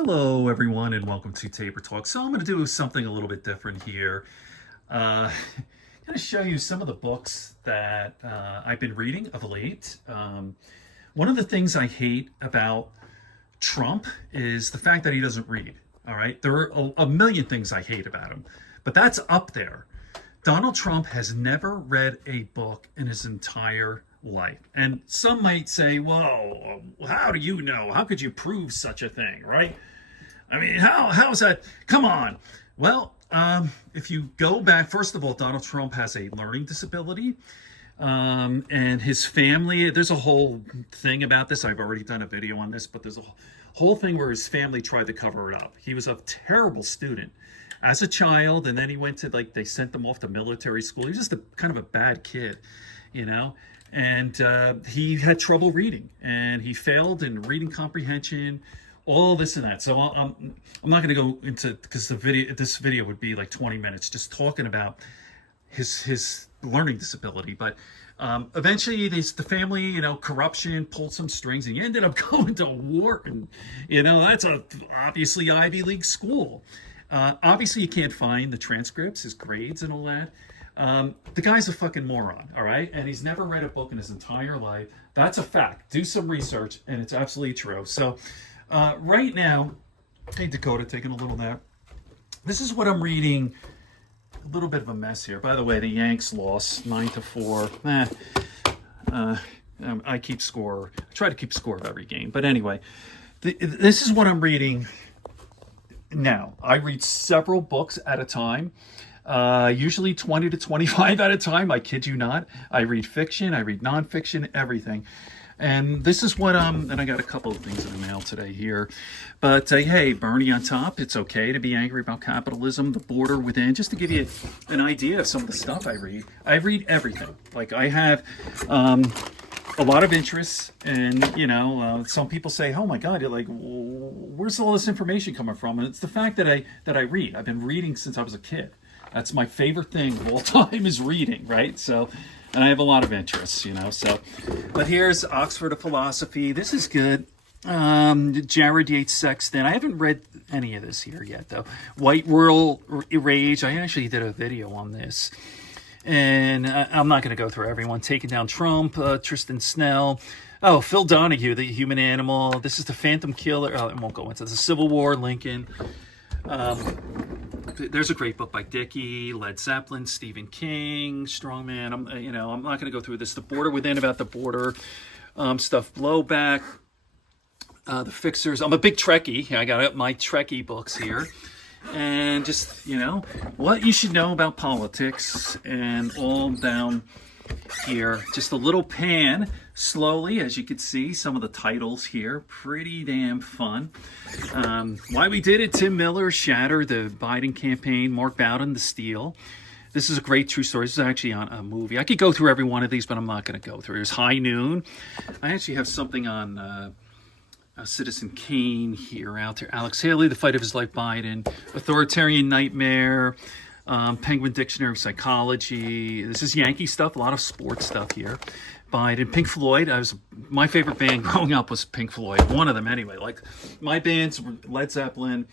Hello, everyone, and welcome to Tabor Talk. So I'm going to do something a little bit different here. I'm going to show you some of the books that I've been reading of late. One of the things I hate about Trump is the fact that he doesn't read. All right, there are a million things I hate about him, but that's up there. Donald Trump has never read a book in his entire life. And some might say, "Whoa, how do you know? How could you prove such a thing?" Right? I mean, how's that? Come on. Well, if you go back, first of all, Donald Trump has a learning disability, and his family. There's a whole thing about this. I've already done a video on this, but there's a whole thing where his family tried to cover it up. He was a terrible student as a child, and then he went to they sent him off to military school. He was just a kind of a bad kid, you know. And he had trouble reading, and he failed in reading comprehension, all this and that. So I'm not going to go into, because this video would be like 20 minutes just talking about his learning disability. But eventually, the family, corruption pulled some strings, and he ended up going to Wharton. That's obviously Ivy League school. Obviously, you can't find the transcripts, his grades, and all that. The guy's a fucking moron, all right? And he's never read a book in his entire life. That's a fact. Do some research, and it's absolutely true. So, right now, hey, Dakota, taking a little nap. This is what I'm reading. A little bit of a mess here. By the way, the Yanks lost 9-4. I keep score. I try to keep score of every game. But anyway, this is what I'm reading now. I read several books at a time. Usually 20 to 25 at a time. I kid you not. I read fiction, I read nonfiction, everything. And this is what and I got a couple of things in the mail today here. But hey, Bernie on top. It's okay to be angry about capitalism, the border within. Just to give you an idea of some of the stuff I read. I read everything. Like, I have a lot of interests, and some people say, "Oh my God, you're like, where's all this information coming from?" And it's the fact that I read. I've been reading since I was a kid. That's my favorite thing of all time, is reading, right? So, and I have a lot of interests, so. But here's Oxford of Philosophy. This is good. Jared Yates Sexton. I haven't read any of this here yet, though. White Rural Rage. I actually did a video on this. And I'm not going to go through everyone. Taking Down Trump, Tristan Snell. Oh, Phil Donahue, The Human Animal. This is The Phantom Killer. Oh, I won't go into the Civil War, Lincoln. There's a great book by Dickey, Led Zeppelin, Stephen King, Strongman. I'm not going to go through this. The Border Within, about the border stuff. Blowback, The Fixers. I'm a big Trekkie. I got my Trekkie books here. And just, what you should know about politics, and all down here. Just a little pan, slowly, as you can see, some of the titles here. Pretty damn fun. Why We Did It, Tim Miller, Shatter, the Biden campaign, Mark Bowden, The Steal. This is a great true story. This is actually on a movie. I could go through every one of these, but I'm not going to go through. There's High Noon. I actually have something on Citizen Kane here out there. Alex Haley, The Fight of His Life, Biden. Authoritarian Nightmare. Penguin Dictionary of Psychology. This is Yankee stuff, a lot of sports stuff here. Biden, Pink Floyd. My favorite band growing up was Pink Floyd. One of them, anyway. Like, my bands were Led Zeppelin,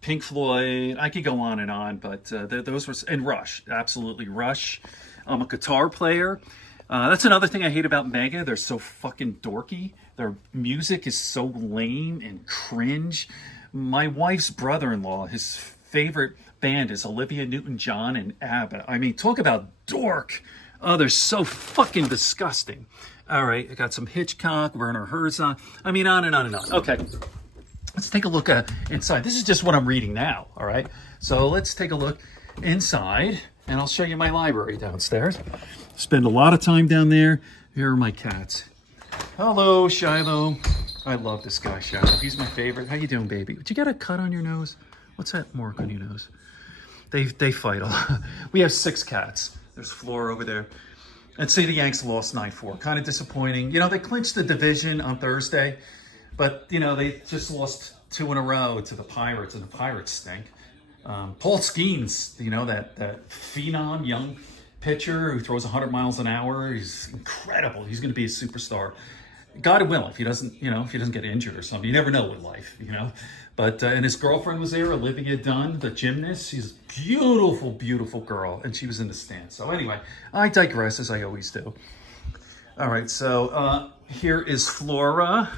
Pink Floyd. I could go on, but those were, and Rush, absolutely Rush. I'm a guitar player. That's another thing I hate about Mega. They're so fucking dorky. Their music is so lame and cringe. My wife's brother-in-law, his favorite band is Olivia Newton-John and ABBA. I mean, talk about dork. Oh, they're so fucking disgusting. All right, I got some Hitchcock, Werner Herzog. I mean, on and on and on. Okay, let's take a look inside. This is just what I'm reading now, all right? So let's take a look inside, and I'll show you my library downstairs. Spend a lot of time down there. Here are my cats. Hello, Shiloh. I love this guy, Shiloh. He's my favorite. How you doing, baby? Did you get a cut on your nose? What's that mark on your nose? They fight a lot. We have 6 cats. There's Flora over there. And see, the Yanks lost 9-4. Kind of disappointing. They clinched the division on Thursday, but they just lost 2 in a row to the Pirates, and the Pirates stink. Paul Skeens, that phenom young pitcher who throws 100 miles an hour. He's incredible. He's going to be a superstar. God will, if he doesn't, if he doesn't get injured or something. You never know with life, But and his girlfriend was there, Olivia Dunn, the gymnast. She's a beautiful, beautiful girl, and she was in the stands. So anyway, I digress as I always do. All right, so here is Flora.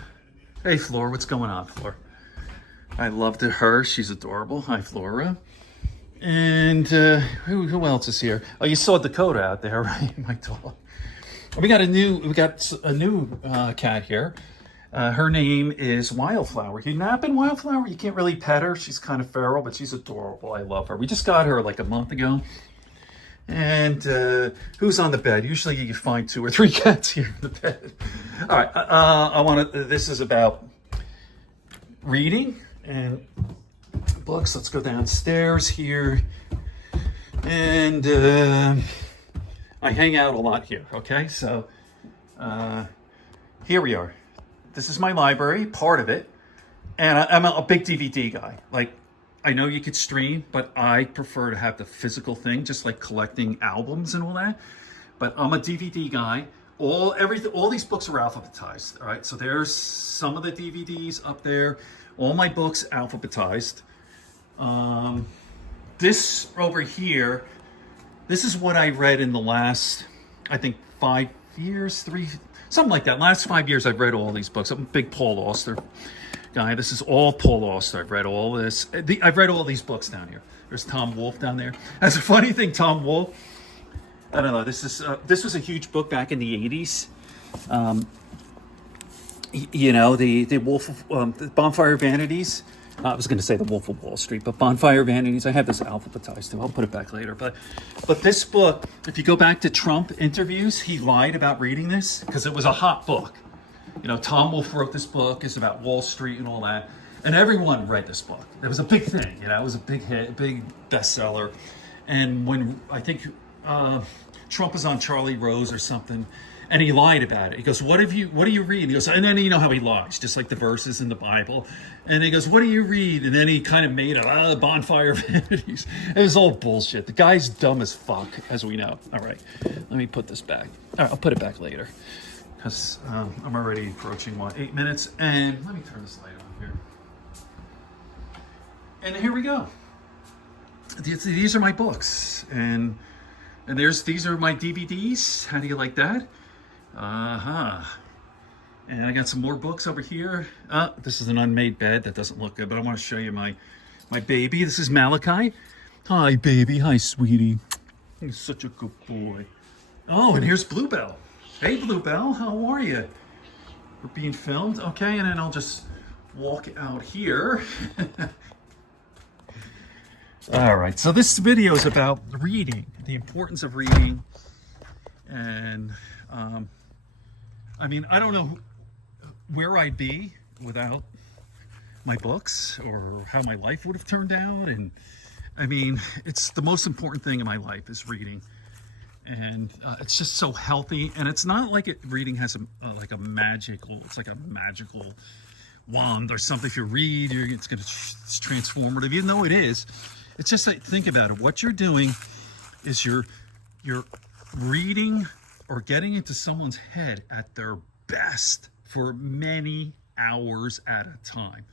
Hey, Flora, what's going on, Flora? I loved her. She's adorable. Hi, Flora. And who else is here? Oh, you saw Dakota out there, right? My dog. We got a new cat here. Her name is Wildflower. You napping, Wildflower? You can't really pet her. She's kind of feral, but she's adorable. I love her. We just got her like a month ago. And who's on the bed? Usually you find 2 or 3 cats here in the bed. All right, this is about reading and books. Let's go downstairs here. And I hang out a lot here, okay? So here we are. This is my library, part of it. And I'm a big DVD guy. Like, I know you could stream, but I prefer to have the physical thing, just like collecting albums and all that. But I'm a DVD guy. All these books are alphabetized, all right? So there's some of the DVDs up there. All my books alphabetized. This over here, this is what I read in the last, I think, 5 years, something like that. Last 5 years, I've read all these books. I'm a big Paul Auster guy. This is all Paul Auster. I've read all this. I've read all these books down here. There's Tom Wolfe down there. That's a funny thing, Tom Wolfe. I don't know. This was a huge book back in the 80s. The Wolf of the Bonfire Vanities. I was going to say the Wolf of Wall Street, but Bonfire Vanities. I have this alphabetized too. I'll put it back later. But this book, if you go back to Trump interviews, he lied about reading this because it was a hot book. Tom Wolfe wrote this book. It's about Wall Street and all that. And everyone read this book. It was a big thing. It was a big hit, a big bestseller. And when I think Trump was on Charlie Rose or something, and he lied about it. He goes, what do you read? And he goes, and then you know how he lies, just like the verses in the Bible. And he goes, what do you read? And then he kind of made a Bonfire Vanities. It was all bullshit. The guy's dumb as fuck, as we know. All right, let me put this back. All right, I'll put it back later because I'm already approaching 8 minutes. And let me turn this light on here. And here we go. These are my books, and these are my DVDs. How do you like that? And I got some more books over here. This is an unmade bed that doesn't look good, but I want to show you my baby. This is Malachi. Hi, baby. Hi, sweetie. He's such a good boy. Oh, and here's Bluebell. Hey, Bluebell. How are you? We're being filmed. Okay, and then I'll just walk out here. All right, so this video is about reading, the importance of reading. And I don't know where I'd be without my books or how my life would have turned out. And it's the most important thing in my life is reading. And it's just so healthy. And it's not like reading has a magical wand or something. If you read, it's transformative, even though it is. It's just like, think about it. What you're doing is you're reading or getting into someone's head at their best for many hours at a time,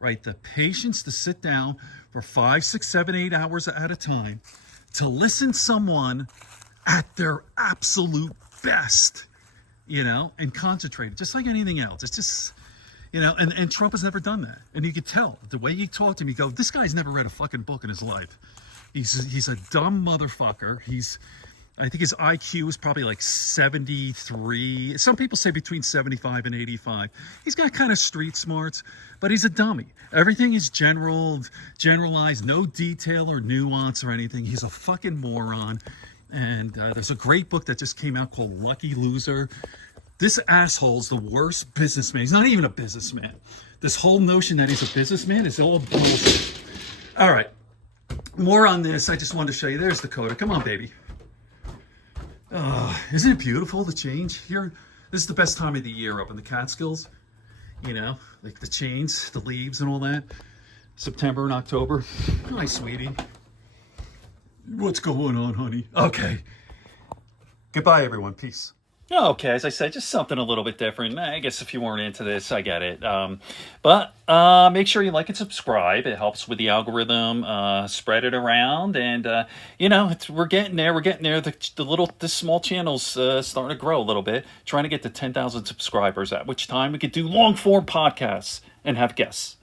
right? The patience to sit down for 5, 6, 7, 8 hours at a time to listen to someone at their absolute best, and concentrate, just like anything else. It's just, and Trump has never done that. And you could tell the way you talk to him, you go, this guy's never read a fucking book in his life. He's a dumb motherfucker. I think his IQ is probably like 73. Some people say between 75 and 85. He's got kind of street smarts, but he's a dummy. Everything is generalized, no detail or nuance or anything. He's a fucking moron. And there's a great book that just came out called Lucky Loser. This asshole's the worst businessman. He's not even a businessman. This whole notion that he's a businessman is all bullshit. All right. More on this. I just wanted to show you. There's Dakota. Come on, baby. Isn't it beautiful, the change here? This is the best time of the year up in the Catskills. Like the chains, the leaves and all that. September and October. Hi, sweetie. What's going on, honey? Okay. Goodbye, everyone. Peace. Okay, as I said, just something a little bit different. I guess if you weren't into this, I get it. But make sure you like and subscribe. It helps with the algorithm. Spread it around, and we're getting there. We're getting there. The small channel's starting to grow a little bit. Trying to get to 10,000 subscribers. At which time we could do long form podcasts and have guests.